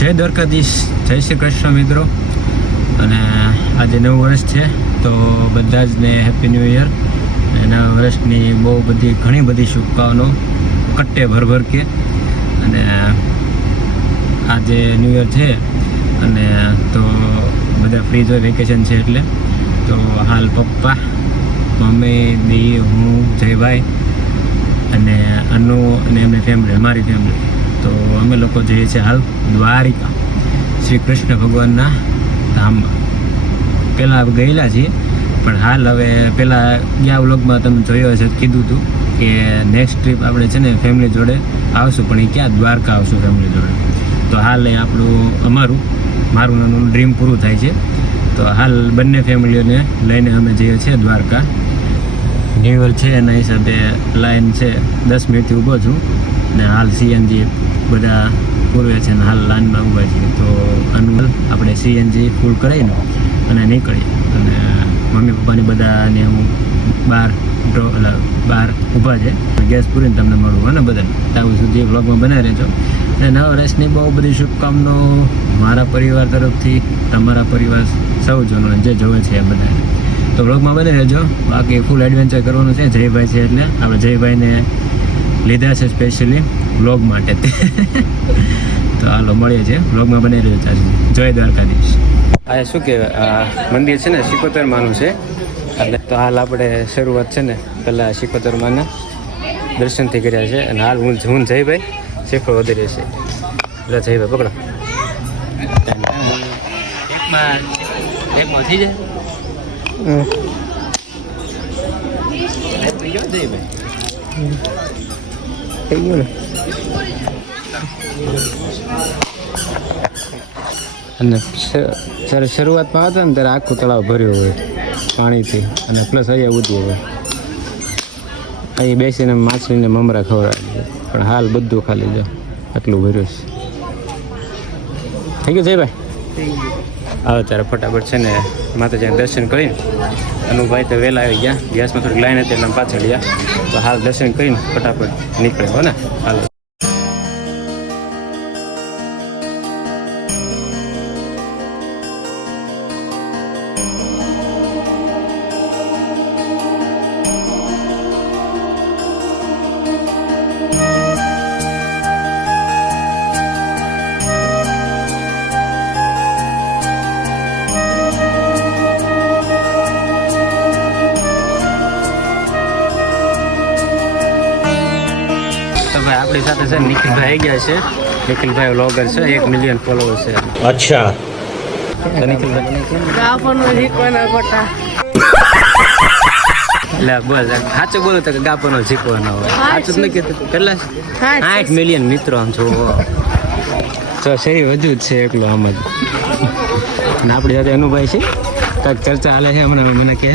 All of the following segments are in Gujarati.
જય દ્વારકાધીશ, જય શ્રી કૃષ્ણ મિત્રો. અને આજે નવું વર્ષ છે તો બધા જ ને હેપી ન્યૂ યર. નવા વર્ષની ઘણી બધી શુભકામનાઓ કટ્ટે ભર કે. અને આજે ન્યૂ યર છે અને તો બધા ફ્રી હોય, વેકેશન છે એટલે. તો હાલ પપ્પા, મમ્મી, દી, હું, જયભાઈ અને અનુ અને એમની ફેમિલી, અમારી ફેમિલી. તો અમે લોકો જઈએ છીએ હાલ દ્વારિકા, શ્રી કૃષ્ણ ભગવાનના ધામમાં. પહેલાં ગયેલા છીએ પણ હાલ હવે પહેલાં ગયા વ્લોગમાં તમે જોયો હશે, કીધું હતું કે નેક્સ્ટ ટ્રીપ આપણે છે ને ફેમિલી જોડે આવશું, પણ એ ક્યાં દ્વારકા આવશું ફેમિલી જોડે. તો હાલ એ મારું નાનું ડ્રીમ પૂરું થાય છે. તો હાલ બંને ફેમિલીઓને લઈને અમે જઈએ છીએ દ્વારકા. ન્યૂ યર છે એના હિસાબે લાઈન છે, 10 મિનિટથી ઊભો છું ને હાલ સીએનજી બધા પૂરવે છે ને હાલ લાઈનમાં ઊભા છીએ. તો આનું આપણે સીએનજી ફૂલ કરાવીને અને નીકળીએ. અને મમ્મી પપ્પાની બધાને હું બહાર ઊભા છે, ગેસ પૂરીને તમને મળવું અને બધાને ત્યાં સુધી વ્લોગમાં બનાવી રહેજો. અને નવા વર્ષની બહુ બધી શુભકામનાઓ મારા પરિવાર તરફથી, તમારા પરિવાર સૌ જનો જે જોવે છે એ બધાને. તો વ્લોગમાં બની રહેજો. બાકી ફૂલ એડવેન્ચર કરવાનું છે. જયભાઈ છે એટલે આપણે જયભાઈને લીધા છે સ્પેશિયલી વ્લોગ માટે. તો હાલો મળીએ છીએ, વ્લોગમાં બની રહ્યો છે. જય દ્વારકાધીશ. આ શું કહેવાય, મંદિર છે ને સિકોતર માનું છે એટલે. તો હાલ આપણે શરૂઆત છે ને પહેલાં સિકોતર માના દર્શનથી કર્યા છે. અને હાલ હું જયભાઈ શેફળ વધારે છે એટલે જયભાઈ પકડો એકમાં થઈ જાય. અને જ્યારે શરૂઆતમાં હતા ને ત્યારે આખું તળાવ ભર્યું હોય પાણીથી, અને પ્લસ અહીંયા ઉદ્યું હોય. અહીં બેસીને માછલીને મમરા ખવડાવી, પણ હાલ બધું ખાલી જો આટલું ભર્યું છે. થઈ ગયું છે ભાઈ. આવો ત્યારે ફટાફટ છે ને માતાજીના દર્શન કરીને, અનુભાઈ તો વહેલા આવી ગયા, ગેસમાં થોડીક લાઈન હતી એટલે પાછળ ગયા. તો હાલ દર્શન કરીને ફટાફટ નીકળે હો ને. હાલ આપણી સાથે છે નિખિલભાઈ આવી ગયા છે. નિખિલભાઈ વ્લોગર છે, 1 મિલિયન ફોલોવર છે. અચ્છા. એટલે બોલ સાચું બોલું તો ગાપનો શીખવાનો હોય. સાચું જ નહીં કીધું. કેટલા 8 મિલિયન મિત્રો આમ જોવો તો સહી વધુ જ છે એકલો આમ જ. અને આપણી સાથે અનુભાઈ છે, કાંઈક ચર્ચા હાલે છે હમણાં, મને કહે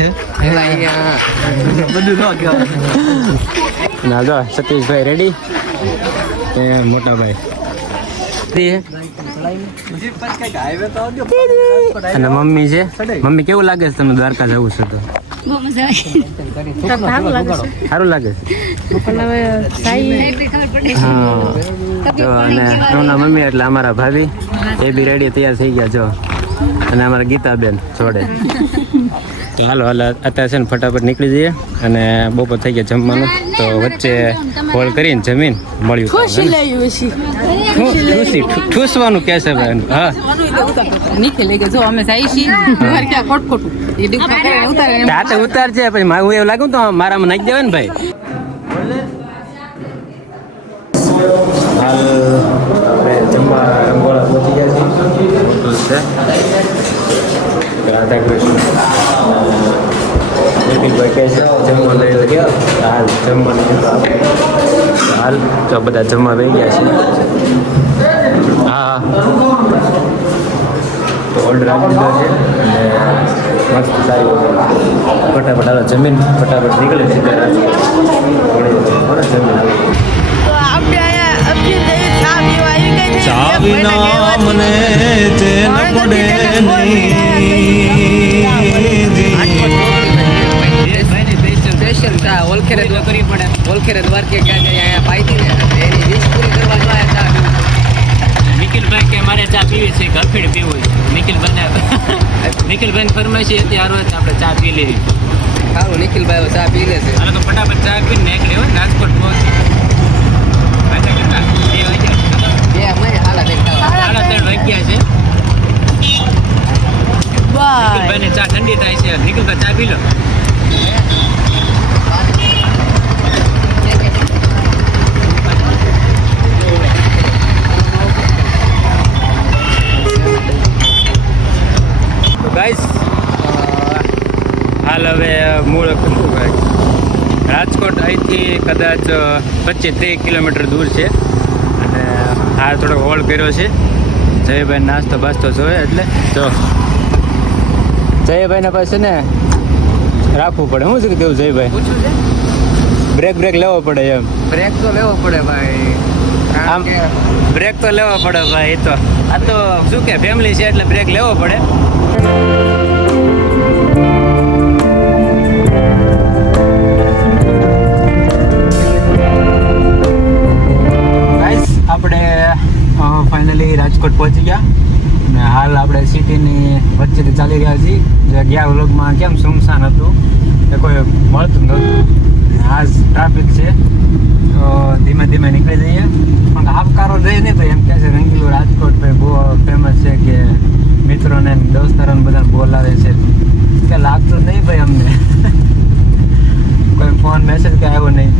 બધું ન કહો. ના જો સતીશભાઈ રેડી, મોટા ભાઈ અને મમ્મી છે. મમ્મી કેવું લાગે છે તમને દ્વારકા જવું છે? તો સારું લાગે છે. જો અને એમના મમ્મી એટલે અમારા ભાભી એ બી રેડી તૈયાર થઈ ગયા જો. અને અમારા ગીતાબેન જોડે. તો હાલો અત્યારે છે ને ફટાફટ નીકળી જઈએ. અને બપોર થઈ ગયા જમવાનું, તો વચ્ચે હોલ કરીને જમીન મળ્યું. ઠૂસવાનું કે છે ભાઈ. હા ઉતાર છે પછી મારું એવું લાગ્યું તો મારામાં નાખી દેવાય ને ભાઈ. હાલ જમવા રંગોળા પહોંચી ગયા છે. રાધા કૃષ્ણ નિખિલભાઈ કહે છે જમવા લઈ ગયા. હાલ જમવાનું હાલ તો બધા જમવા બેસી ગયા છે. હા તો ઓર્ડર આપી દીધો છે અને મસ્ત સારી ફટાફટ હાલો જમીન ફટાફટ નીકળે છે. ચા વિના મને ચેન પડે નહીં. ઓલખેરે કરવી પડે. ઓલખેરે દ્વારકે ક્યાં અહીંયા પાઈ ને એની રીત પૂરી કરવા નિખિલભાઈ કે મારે ચા પીવી છે ગરફીડ પીવું છે નિખિલભાઈ ફરમાઈશી હતી આ રોજ આપણે ચા પી લેવી સારું નિખિલભાઈ ચા પી લેશે હાલો તો ફટાફટ ચા પીને નીકળી હોય રાજકોટ પહોંચી કેટલા 2 વાગ્યા હાલા દેખતા 3:30 વાગ્યા છે નિખિલભાઈને ચા ઠંડી થાય છે નિખિલભાઈ ચા પી લો ગાઈસ હાલ હવે મૂળ રાજકોટ અહીંથી કદાચ 25-30 કિલોમીટર દૂર છે અને આ થોડો હોલ્ડ કર્યો છે જયભાઈ નાસ્તો બાસ્તો જોઈએ એટલે જો જયભાઈને પાસે ને રાખવું પડે શું છે કેવું જયભાઈ બ્રેક લેવો પડે એમ બ્રેક તો લેવો પડે ભાઈ આમ બ્રેક તો લેવો પડે ભાઈ એ તો આ તો શું કે ફેમિલી છે એટલે બ્રેક લેવો પડે ગાઈસ આપણે ફાઇનલી રાજકોટ પહોંચી ગયા અને હાલ આપણે સિટીની વચ્ચેથી ચાલી રહ્યા છીએ જે ગયા વ્લોગમાં કેમ સુમસાન હતું એ કોઈ મળતું નહોતું આજ ટ્રાફિક છે તો ધીમે ધીમે નીકળી જઈએ પણ આપકારો જઈએ નહીં ભાઈ એમ કહે છે રંગીલું રાજકોટ ભાઈ બહુ ફેમસ છે કે મિત્રોને દોસ્તારોને બધાને બોલાવે છે કે લાગતું નહીં ભાઈ અમને કોઈ ફોન મેસેજ કે આવ્યો નહીં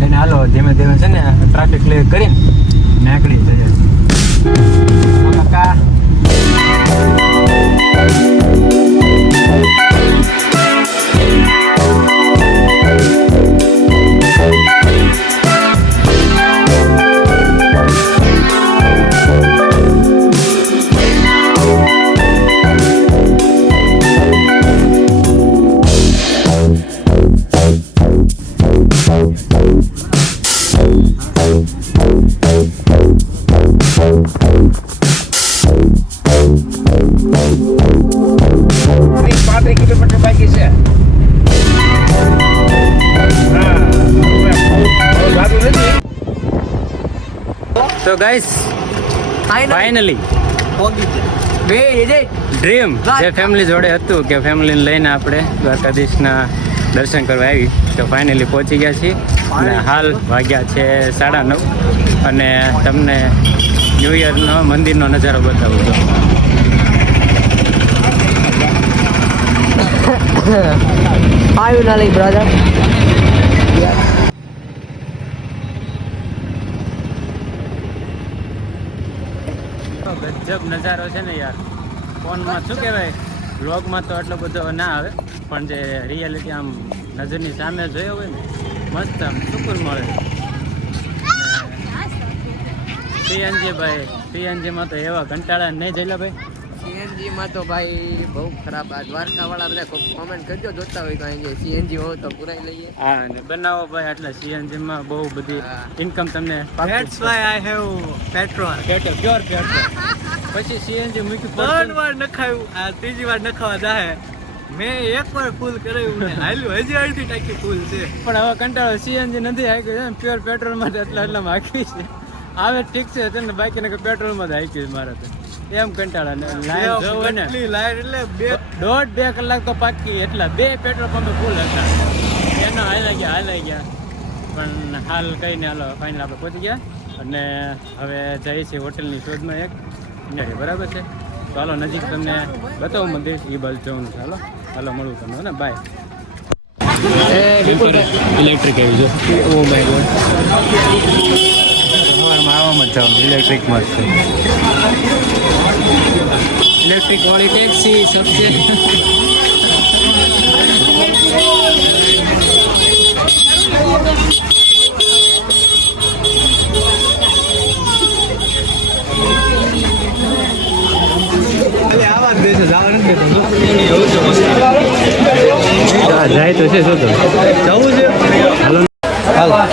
એને હાલો ધીમે ધીમે છે ને ટ્રાફિક ક્લિયર કરીને નીકળી જઈએ કાકા તો ગાઈસ ફાઇનલી ડ્રીમ જે ફેમિલી જોડે હતું કે ફેમિલીને લઈને આપણે દ્વારકાધીશના દર્શન કરવા આવી તો ફાઇનલી પહોંચી ગયા છીએ અને હાલ વાગ્યા છે 9:30 અને તમને ન્યૂ યરનો મંદિરનો નજારો બતાવું છું ફાઇનલી બ્રધર ગજબ નજારો છે ને યાર ફોનમાં શું કહેવાય વ્લોગમાં તો આટલો બધો ના આવે પણ જે રિયાલિટી આમ નજરની સામે જોયો હોય ને મસ્ત આમ સુકૂન મળે સીએનજીમાં તો એવા કંટાળા નહીં જઈલા ભાઈ સીએનજીમાં તો ભાઈ બહુ ખરાબ આ દ્વારકાવાળા બધા કોમેન્ટ કરજો જોતા હોય તો અહીં સીએનજી હોય તો પુરાઈ લઈએ હા ને બનાવો ભાઈ એટલે સીએનજીમાં બહુ બધી ઇન્કમ તમને That's why I have petrol. Pure petrol પછી સીએનજી મૂક્યું 3 વાર નખાયું આ ત્રીજી વાર નખાવા જાહે મેં એક વાર ફૂલ કરાવ્યું ને હાલ્યું હજી અડધી ટાંકી ફૂલ છે પણ હવે કંટાળો સીએનજી નથી હાંક્યું છે પ્યોર પેટ્રોલ માટે એટલામાં હાંકી છે આવે ઠીક છે તને બાકીને કે પેટ્રોલમાં જ હાંક્યું મારે તો એમ કંટાળા લાઈન જોવો ને લાઈન એટલે 2.5 કલાક તો પાકી એટલા 2 પેટ્રોલ પંપે ફૂલ હતા એનો હાલાઈ ગયા પણ હાલ કહીને હાલો ફાઇનલ આપણે પહોંચી ગયા અને હવે જઈએ છીએ હોટલની શોધમાં એક અહીંયા બરાબર છે તો હાલો નજીક તમને બતાવું મંદિર એ બાજુ જવાનું છે હાલો મળવું તમને ને બાય ઇલેક્ટ્રિક આવી જો ઓ માય ગોડ આવામાં જ જવાનું ઇલેક્ટ્રિકમાં જ ઇલેક્ટ્રિક વાળી ટેક્સી સબસે જાય તો છે શું તો જવું છે હાલો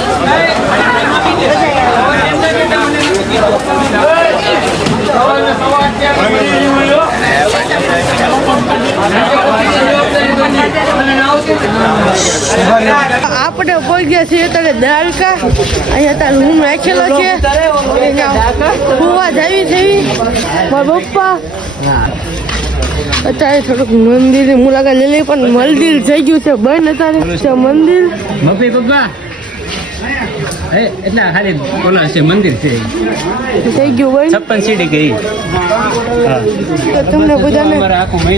આપણે કોઈ ગયા છીએ ત્યારે દ્વારકા. અહીંયા તાર રૂમ રાખેલો છે. ફુવા જાવી છે મારા પપ્પા. અત્યારે થોડુંક મંદિરની મુલાકાત લઈ લઈ, પણ મંદિર થઈ ગયું છે બંધ. અત્યારે છે મંદિર મમ્મી પપ્પા એટલા ખાલી ઓલા છે મંદિર છે થઈ ગયું બંધ. 56 સીડી ગઈ. તો તમને બધાને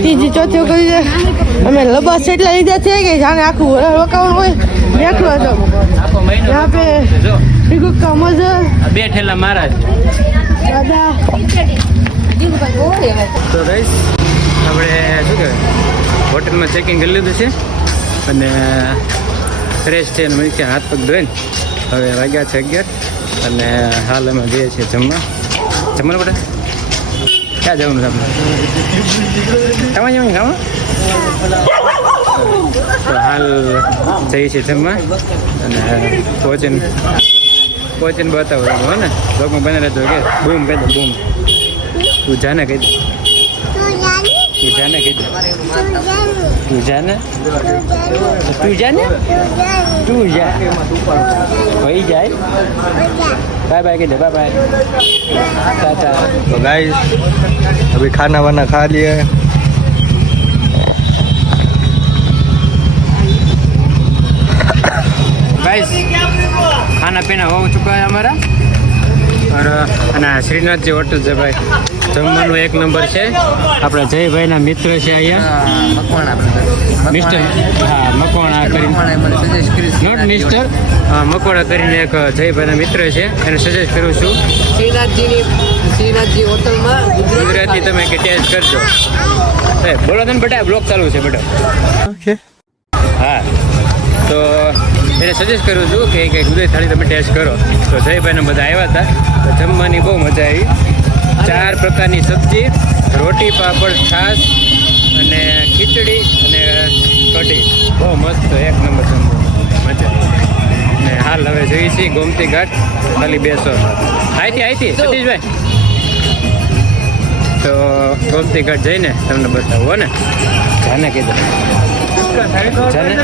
ત્રીજી ચોથી કરી દે. અમે લબાસ એટલા લીધા છે કે જાણે આખું રોકાવાનું હોય. દેખલો તો આખો મહિનો यहाँ पे જો टिकू का मजा 2 ઠેલા મારા જ. दादा તો ગાઈસ આપણે શું કહેવાય હોટલમાં ચેકિંગ કરી લીધું છે અને ફ્રેશ છે અને મેં હાથ પગ ધોઈને હવે વાગ્યા છે 11 અને હાલ અમે જઈએ છીએ જમવાનું બેટા ક્યાં જવાનું છે આપણે ખાવા જવાનું ખાવા તો હાલ જઈએ છીએ જમવા અને પહોંચીને બતાવો હો ને લોકોમાં બને રહેતો કે બૂમ કહી દો બૂમ તું જાને કહી દે તું જાને કહી દે તું જાને તું જા ભાઈ જાય बाय बाय कहते बाय बाय टाटा। तो गाइस अभी खाना वाना खा लिए गाइस खाना पीना हो चुका है हमारा और श्रीनाथ जी होटल છે ભાઈ જમવાનું એક નંબર છે આપણા જયભાઈના મિત્ર છે અહીંયા મિસ્ટર હા મકવાણા કરીને નોટ મિસ્ટર મકવાણા કરીને એક જયભાઈના મિત્ર છે એને સજેસ્ટ કરું છું શ્રીનાથજી હોટલમાં ગુજરાતી તમે કે ટેસ્ટ કરજો બોલો તને બેટા બ્લોગ ચાલુ છે બેટા હા તો એને સજેસ્ટ કરું છું કે ગુજરાતી થાળી તમે ટેસ્ટ કરો તો જયભાઈને બધા આવ્યા હતા તો જમવાની બહુ મજા આવી 4 પ્રકારની સબ્જી રોટી પાપડ છાશ અને ખીચડી અને કઢી બહુ મસ્ત એક નંબર જમવાનું મજા ને હાલ હવે જઈએ છીએ ગોમતી ઘાટ ખાલી 200 આઈથી સતીશભાઈ તો ગોમતી ઘાટ જઈને તમને બતાવો ને જાને કીધું જાને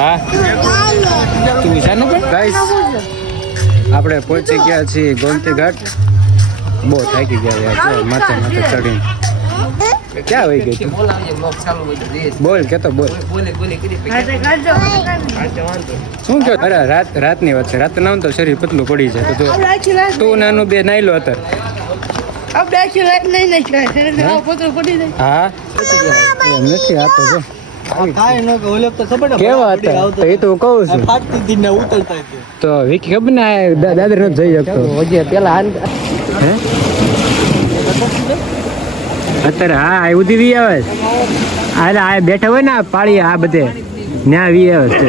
હા તું જાને પણ ગાઈસ આપણે પહોંચી ગયા છીએ ગોમતી ઘાટ બહુ થાકી ગયા યાર માથે ચડીને ક્યાં વહી ગઈ તું બોલ કેતો બોલ શું કહો અરે રાતની વાત છે રાત ના તો શરીર પતલું પડી જાય તો તું નાનું બે નાઈ લો અત્યારે હા નથી આતો જો કેવા હતા એ તો કહું છું તો વિકી ખબર ને દાદર નથી જઈ શકતો પેલા હે અત્યારે હા આ ઉધી વી આવે અરે આ બેઠા હોય ને આ પાળી આ બધે ન્યા વી આવે છે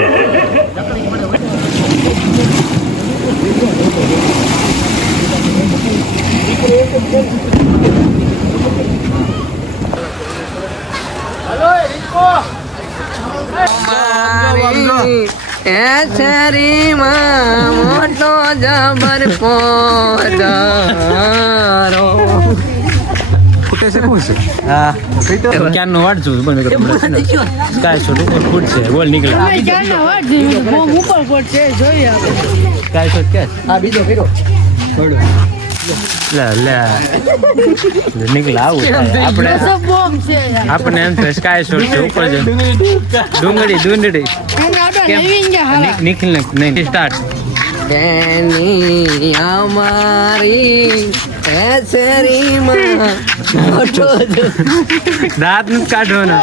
મોટો જબર પોદારો ક્યારનો વાટ છું પણ કાંઈ શોટ ઉપર ફૂટ છે બોલ નીકળે કાંઈ શોટ કે આ બીજો ફેરો નીકળે આવું આપણે એમ થાય સ્કાય શોટ છે ઉપર છે ડુંગળી નિખિલ નહીં સ્ટાર્ટ તેની અમારી એસરીમાં દાંત નથી કાઢવાના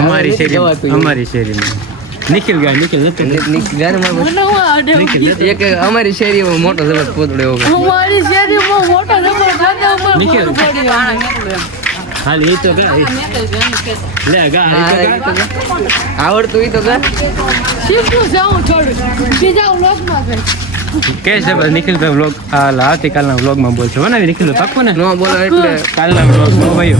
અમારી શેરીમાં નિખિલ એક અમારી શેરીમાં મોટો જબર પોતડો એવો નિખિલ હાલ એ તો લે ગા આવડતું ઈ તો ગા કે છે બસ નિખિલ ભાઈ વ્લોગ આવતીકાલના વ્લોગમાં બોલશો ને નિખિલ પાક્કો ને ન બોલો એટલે કાલના વ્લોગમાં ભાઈઓ